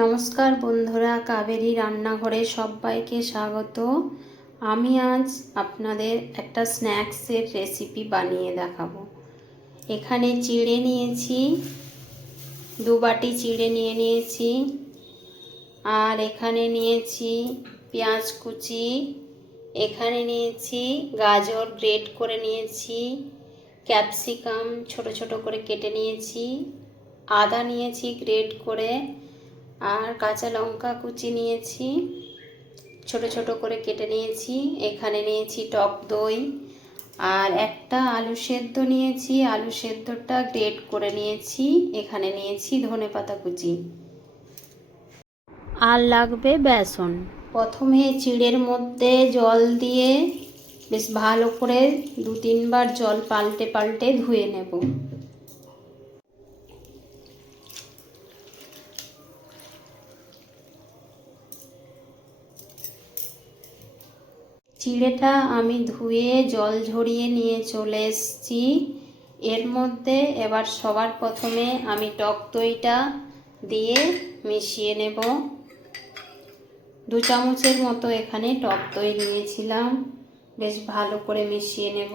নমস্কার বন্ধুরা, কাবেরী রান্নাঘরে সবাইকে স্বাগত। আমি আজ আপনাদের একটা স্ন্যাক্সের রেসিপি বানিয়ে দেখাবো। এখানে চিড়ে নিয়েছি, দু বাটি চিড়ে নিয়ে নিয়েছি, আর এখানে নিয়েছি পেঁয়াজ কুচি, এখানে নিয়েছি গাজর গ্রেট করে নিয়েছি, ক্যাপসিকাম ছোট ছোট করে কেটে নিয়েছি, আদা নিয়েছি গ্রেট করে আর কাঁচা লঙ্কা কুচি নিয়েছি ছোট ছোট করে কেটে নিয়েছি এখানে নিয়েছি টক দই আর একটা আলু সেদ্ধ নিয়েছি আলু সেদ্ধটা গ্রেট করে নিয়েছি এখানে নিয়েছি ধনে পাতা কুচি। আর লাগবে বেসন। প্রথমে চিড়ের মধ্যে জল দিয়ে বেশ ভালো করে দু তিনবার জল পাল্টে পাল্টে ধুয়ে নেব। চিড়েটা আমি ধুয়ে জল ঝরিয়ে নিয়ে চলে এসেছি। এর মধ্যে এবার সবার প্রথমে আমি টক দইটা দিয়ে মিশিয়ে নেব। দু চামচের মতো এখানে টক দই নিয়েছিলাম। বেশ ভালো করে মিশিয়ে নেব।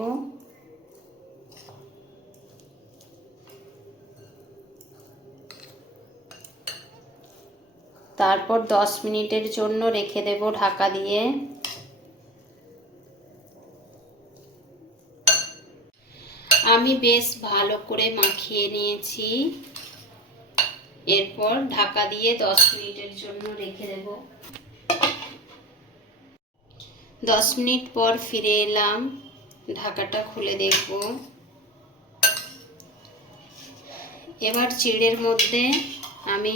তারপর দশ মিনিটের জন্য রেখে দেব ঢাকা দিয়ে। আমি বেশ ভালো করে মাখিয়ে নিয়েছি। এরপর ঢাকা দিয়ে দশ মিনিটের জন্য রেখে দেব। দশ মিনিট পর ফিরে এলাম। ঢাকাটা খুলে দেখব। এবার চিড়ের মধ্যে আমি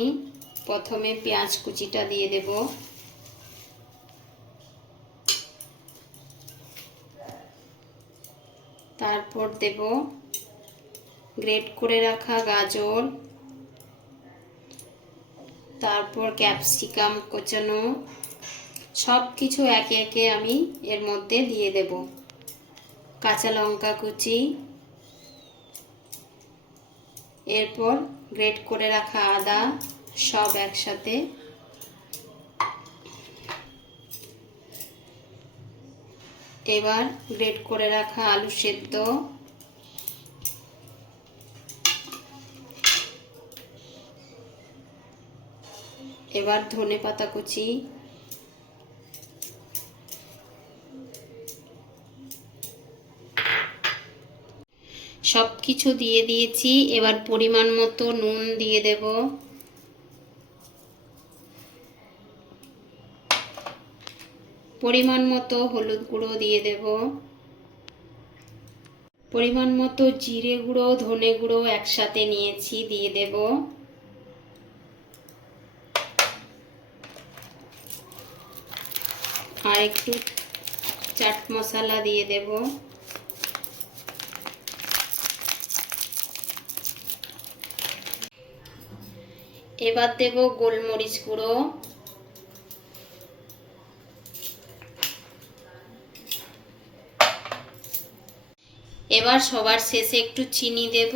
প্রথমে পেঁয়াজ কুচিটা দিয়ে দেব। তারপর দেব গ্রেট করে রাখা গাজর, তারপর ক্যাপসিকাম কোচানো সব কিছু একে একে আমি এর মধ্যে দিয়ে দেব। কাঁচা লঙ্কা কুচি, এরপর গ্রেট করে রাখা আদা সব একসাথে এবার গ্রেট করে রাখা আলু সেদ্ধ। এবার ধনে পাতা কুচি। সব কিছু দিয়ে দিয়েছি, এবার পরিমাণ মতো নুন দিয়ে দেব। পরিমাণ মতো হলুদ গুঁড়ো দিয়ে দেব। পরিমাণ মতো জিরে গুঁড়ো, ধনে গুঁড়ো একসাথে নিয়েছি, দিয়ে দেব। আর একটু চাট মশলা দিয়ে দেব। এবার দেব গোলমরিচ গুঁড়ো। এবার সবার শেষে একটু চিনি দেব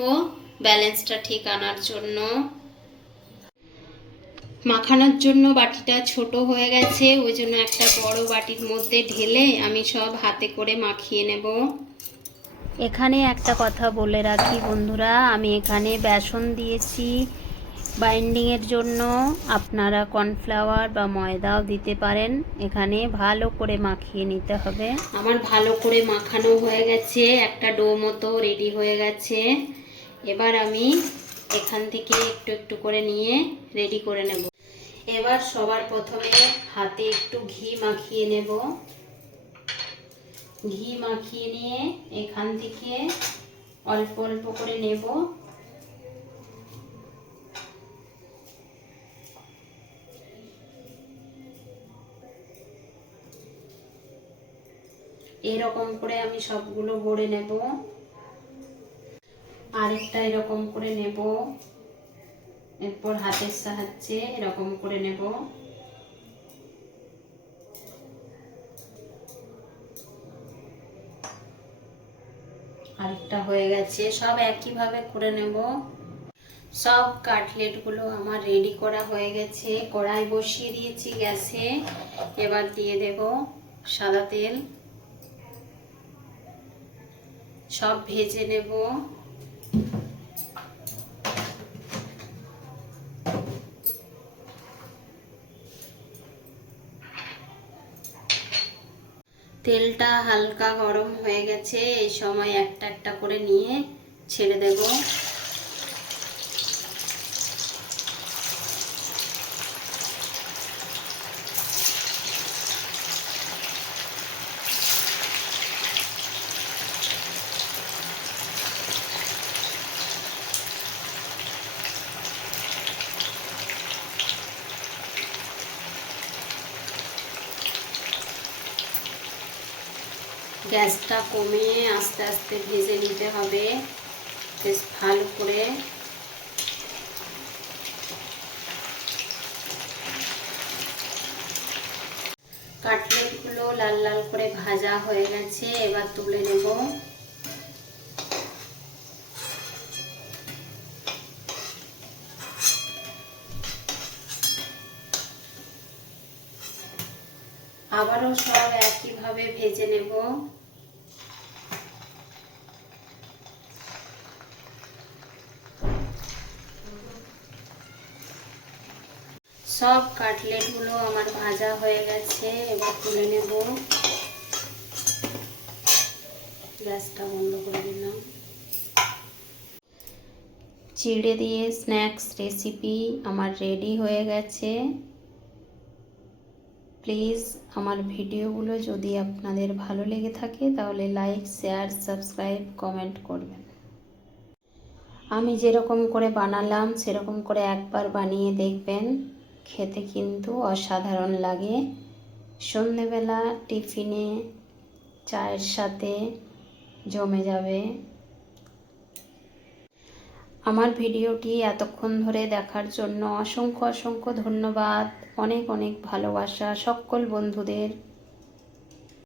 ব্যালেন্সটা ঠিক আনার জন্য। মাখানোর জন্য বাটিটা ছোট হয়ে গেছে, ওই জন্য একটা বড় বাটির মধ্যে ঢেলে আমি সব হাতে করে মাখিয়ে নেব। এখানে একটা কথা বলে রাখি বন্ধুরা, আমি এখানে বেসন দিয়েছি বাইন্ডিংয়ের জন্য আপনারা কর্নফ্লাওয়ার বা ময়দাও দিতে পারেন। এখানে ভালো করে মাখিয়ে নিতে হবে। আমার ভালো করে মাখানো হয়ে গেছে। একটা ডো মতো রেডি হয়ে গেছে। এবার আমি এখান থেকে একটু একটু করে নিয়ে রেডি করে নেব। এবার সবার প্রথমে হাতে একটু ঘি মাখিয়ে নেব। ঘি মাখিয়ে নিয়ে এখান থেকে অল্প অল্প করে নেব। এরকম করে আমি সবগুলো গড়ে নেব। আরেকটা এরকম করে নেব। এরপর হাতের সাহায্যে এরকম করে নেব। আরেকটা হয়ে গেছে, সব একইভাবে করে নেব। সব কাটলেটগুলো আমার রেডি করা হয়ে গেছে। কড়াই বসিয়ে দিয়েছি গ্যাসে। এবার দিয়ে দেব সাদা তেল। সব ভেজে নেব। তেলটা হালকা গরম হয়ে গেছে, এই সময় একটা একটা করে নিয়ে ছেড়ে দেব। গ্যাসটা কমিয়ে আস্তে আস্তে ভেজে নিতে হবে। বেশ ভালো করে। কাটলেটগুলো লাল লাল করে ভাজা হয়ে গেছে, এবার তুলে নেব। আবারও সব একইভাবে ভেজে নেব। সব কাটলেটগুলো আমার ভাজা হয়ে গেছে, এবার তুলে নেব। গ্যাসটা বন্ধ করে দিলাম। চিড়ে দিয়ে স্ন্যাক্স রেসিপি আমার রেডি হয়ে গেছে। প্লিজ আমার ভিডিওগুলো যদি আপনাদের ভালো লেগে থাকে, তাহলে লাইক, শেয়ার, সাবস্ক্রাইব, কমেন্ট করবেন। আমি যেরকম করে বানালাম, সেরকম করে একবার বানিয়ে দেখবেন। খেতে কিন্তু অসাধারণ লাগে। সন্ধেবেলা টিফিনে চায়ের সাথে জমে যাবে। আমার ভিডিওটি এতক্ষণ ধরে দেখার জন্য অসংখ্য অসংখ্য ধন্যবাদ। অনেক অনেক ভালোবাসা সকল বন্ধুদের।